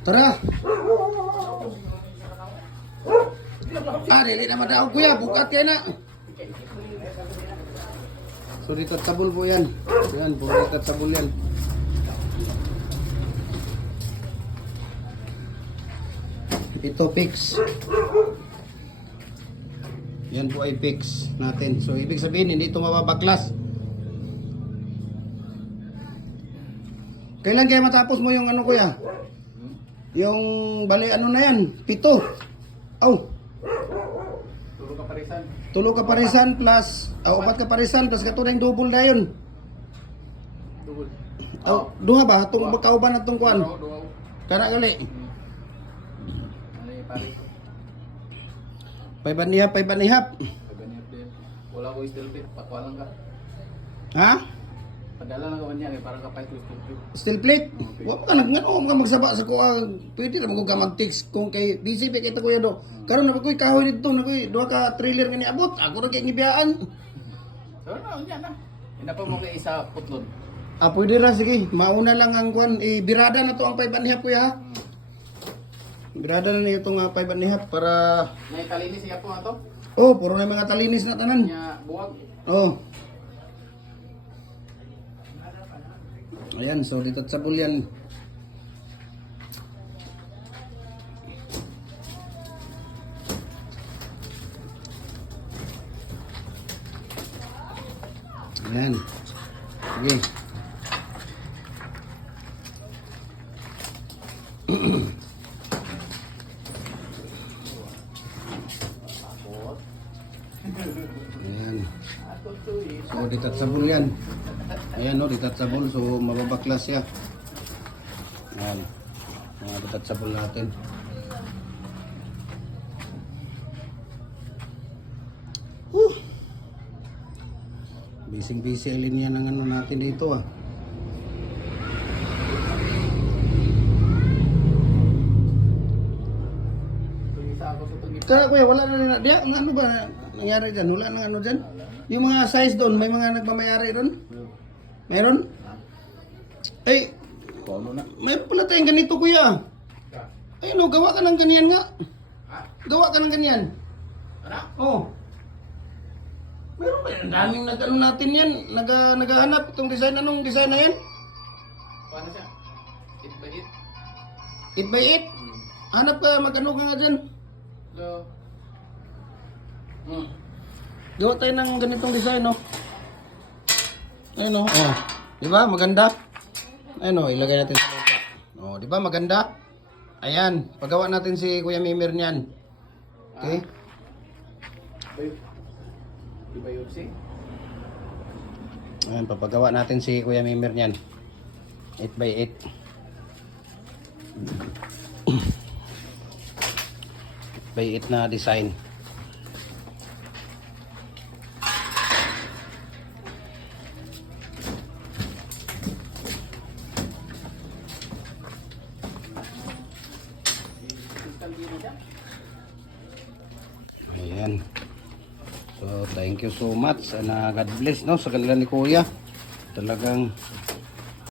Tara. Dili naman daw kuya, bukat kayo na. So detachable po yan. Yan, puro detachable yan. Ito fix. Yan po ay fix natin. So ibig sabihin hindi ito mababaklas. Kailan kaya matapos mo yung ano kuya? Yung bali ano na yan? 7. Oh. Tulo ka parisan plus 4 ka parisan plus kato na yung double na yun. Double. Oh, duha ba? Itong kauban at itong kuan? Kana gali. Ano yung pare ko? 5 and a half. Kaganyan din. Wala ko still fit. Pakwalan ka. Ha? Padala na ka man yan. Parang kapay ko still fit. Steel plate? Huwag ka nagngano ka magsaba sa kuha. Pwede naman ko ka mag-text kung kay DCP kita kuya do. Karon na ko'y kahoy dito na ko'y duha ka trailer nga niabot. Ako na kay ngibiyaan. So na, yan na. Ina pa mo kay isa putlon. Ah, pwede ra sige. Mauna lang ang kuan. Birada na to ang 5 and a half kuya ha. Birada na niyo itong 5 and a half para... May kalinis siya po ato. Oh, puro na mga talinis na tanan. Nya buwag. Oh. Ayan, so detachable yan. Ayan. Sige. Ayan. So detachable yan. Ayan no, detachable. So mababaklas siya. Ayan. Mga detachable natin. Whew. Busy ang linya ng ano natin dito ah. Kaya kuya, wala na rin. Diya, ano ba nangyari dyan? Wala nang ano dyan? Yung mga size doon, may mga nagmamayari doon? Meron? Ay, mayroon pala tayong ganito kuya. Ay no, gawa ka ng ganyan nga. Gawa ka ng ganyan. Oh. Meron ba yan? Ang daming nag-ano natin yan. Naghahanap itong design. Anong design na yan? Paano siya? 8x8. 8x8? Hanap ka, mag-ano ka nga dyan. So, Gawa tayo ng ganitong design, no? Ayun, no? Oh. Di ba? Maganda? Ayun, no? Ilagay natin sa lupa. Oh, di ba? Maganda? Ayan. Pagawa natin si Kuya Mimir niyan. Okay? di ba yun si? Ayan, papagawa natin si Kuya Mimir niyan. 8x8. By 8 na design. Ayan. So thank you so much and God bless no sa kanila ni Kuya. Talagang